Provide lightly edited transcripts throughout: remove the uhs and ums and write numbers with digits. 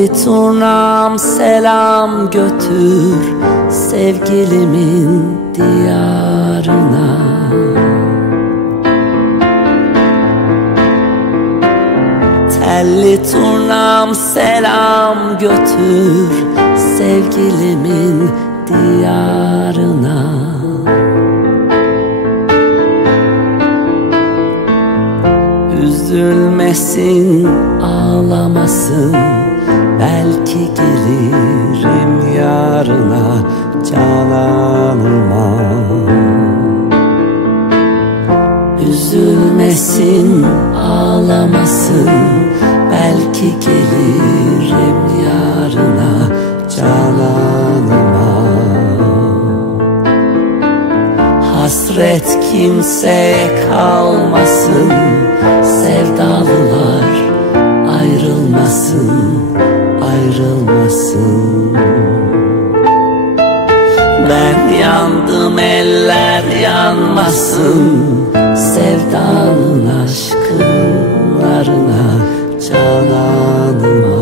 Telli turnam selam götür sevgilimin diyarına. Telli turnam selam götür sevgilimin diyarına. Üzülmesin, ağlamasın, belki gelirim yarına cananıma. Üzülmesin, ağlamasın, belki gelirim yarına cananıma. Hasret kimseye kalmasın, sevdalılar ayrılmasın, ayrılmasın. Ben yandım, eller yanmasın, sevdanın aşkınlarına cananıma.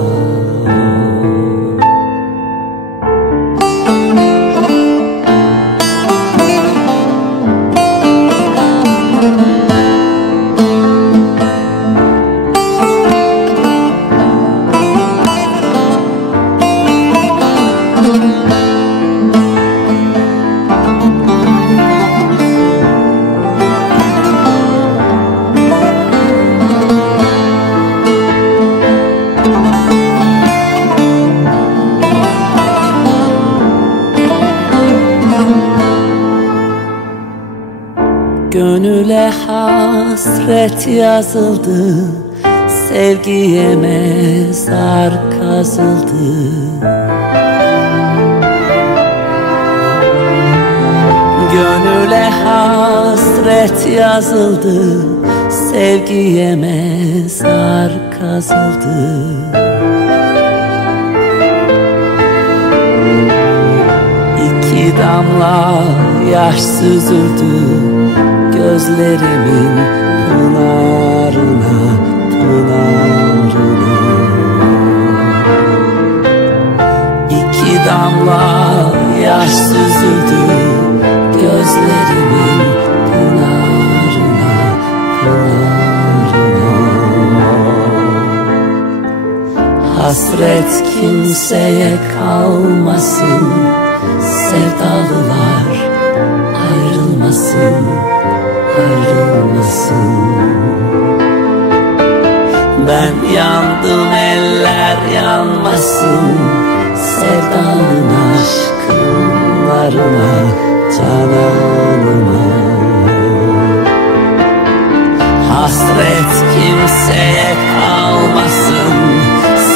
Gönüle hasret yazıldı, sevgiye mezar kazıldı. Gönüle hasret yazıldı, sevgiye mezar kazıldı. İki damla yaş süzüldü gözlerimin pınarına, pınarına. İki damla yaş süzüldü gözlerimin pınarına, pınarına. Hasret kimseye kalmasın, sevdalılar ayrılmasın, ayrılmasın. Ben yandım, eller yanmasın, sevdanın aşkınlarına cananıma. Hasret kimseye kalmasın,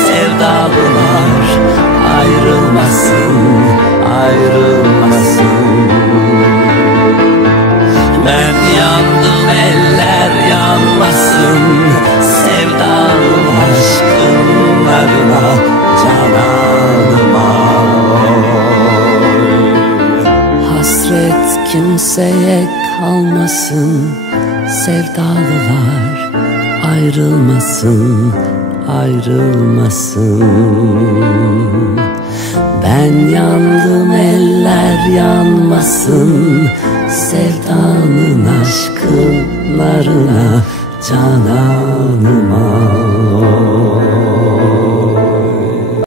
sevdalılar ayrılmasın, ayrılmasın. Ben yandım, eller yanmasın, sevdanın aşkınlarına cananıma. Hasret kimseye kalmasın, sevdalılar ayrılmasın, ayrılmasın. Ben yandım, eller yanmasın, sevdanın aşkınlarına cananıma.